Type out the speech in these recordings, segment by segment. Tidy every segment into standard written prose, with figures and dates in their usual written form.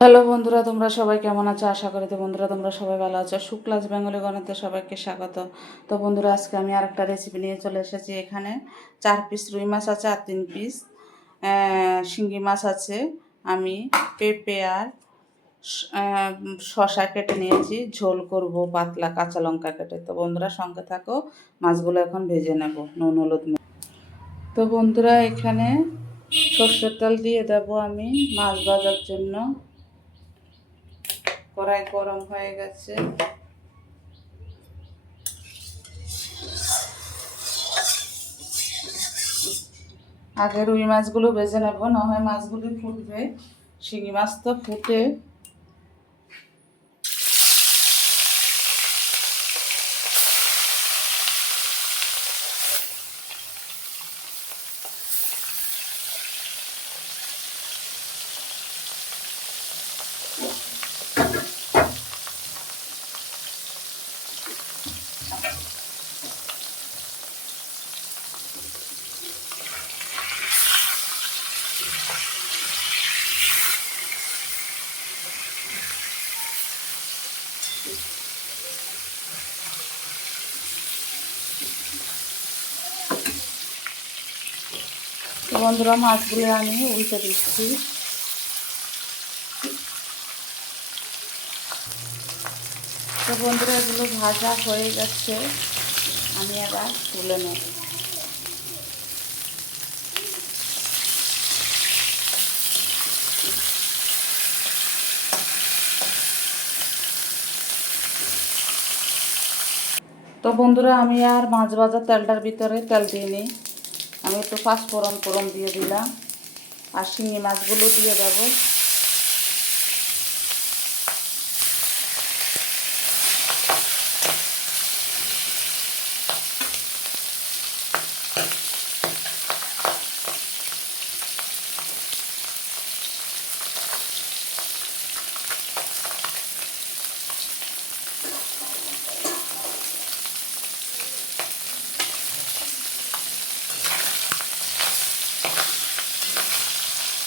Hello বন্ধুরা, তোমরা সবাই কেমন আছো? আশা করি তো বন্ধুরা তোমরা সবাই ভালো আছো। শুক্লাস বেঙ্গলি গণিতে সবাইকে স্বাগত। তো বন্ধুরা, আজকে আমি আরেকটা রেসিপি নিয়ে চলে এসেছি। এখানে 4 পিস রুই মাছ আছে আর 3 পিস শিঙ্গি মাছ আছে। আমি পেঁপে আর শসা কেটে নিয়েছি, ঝোল করব পাতলা কাঁচা লঙ্কা কেটে। তো বন্ধুরা সঙ্গে থাকো, মাছগুলো এখন ভেজে নেব নুন হলুদ। তো বন্ধুরা, এখানে সর্ষের তেল দিয়ে দেবো আমি মাছ ভাজার জন্য। কড়াই গরম হয়ে গেছে। আগে রুই মাছগুলো ভেজে নেব, না হয় মাছগুলি ফুটবে। শিঙি মাছ তো ফুটে। বন্ধুরা, মাছগুলো আমি উল্টে দিচ্ছি। তো বন্ধুরা, এগুলো ভাজা হয়ে গেছে, আমি এবার তুলে নেব। তো বন্ধুরা, আমি আর মাছ ভাজার তেলটার ভিতরে তেল দিইনি। আমি একটু পাঁচফোড়ন দিয়ে দিলাম আর শিঙি মাছগুলো দিয়ে দেবো।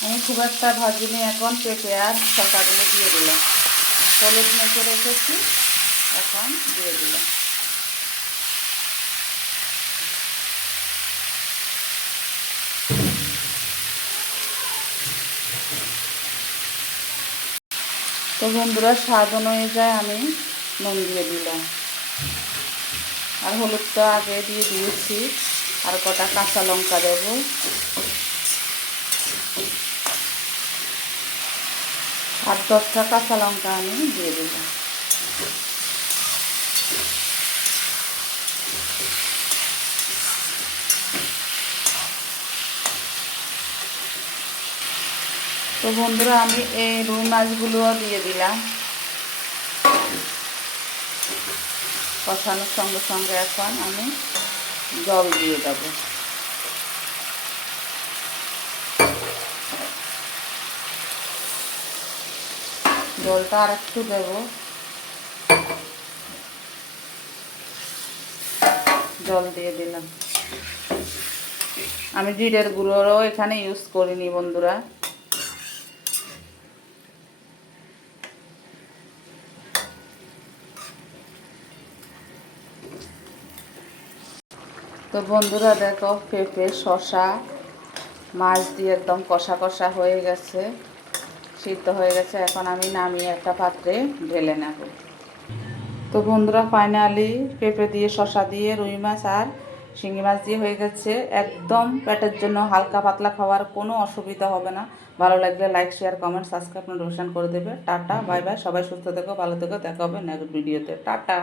আমি খুব একটা ভাজিনি, এখন পেঁপে আর শসাগুলো দিয়ে দিলাম। হলুদ মেখে রেখেছি, এখন দিয়ে দিলাম। তো বন্ধুরা, স্বাদ অনুযায়ী আমি নুন দিয়ে দিলাম, আর হলুদটা আগে দিয়ে দিয়েছি। আর কটা কাঁচা লঙ্কা দেব। আর 10টা কাঁচা লঙ্কা আমি দিয়ে দিলাম। তো বন্ধুরা, আমি এই রুই মাছগুলোও দিয়ে দিলাম। কষানোর সঙ্গে সঙ্গে এখন আমি জল দিয়ে দেবো। জলটা আর একটু দেবো। জল দিয়ে দিলাম। আমি জিরের গুঁড়োরও এখানে ইউজ করিনি বন্ধুরা। তো বন্ধুরা দেখো, পেঁপে শসা মাছ দিয়ে একদম কষা কষা হয়ে গেছে, সিদ্ধ হয়ে গেছে। এখন আমি নামিয়ে একটা পাত্রে ঢেলে নেব। তো বন্ধুরা, ফাইনালি পেঁপে দিয়ে শসা দিয়ে রুই মাছ আর শিঙি মাছ দিয়ে হয়ে গেছে। একদম পেটের জন্য হালকা পাতলা, খাওয়ার কোনো অসুবিধা হবে না। ভালো লাগলে like share comment subscribe notification করে দেবে। টাটা বাই বাই, সবাই সুস্থ থেকো, ভালো থেকো, দেখা হবে নেক্সট ভিডিওতে। টাটা।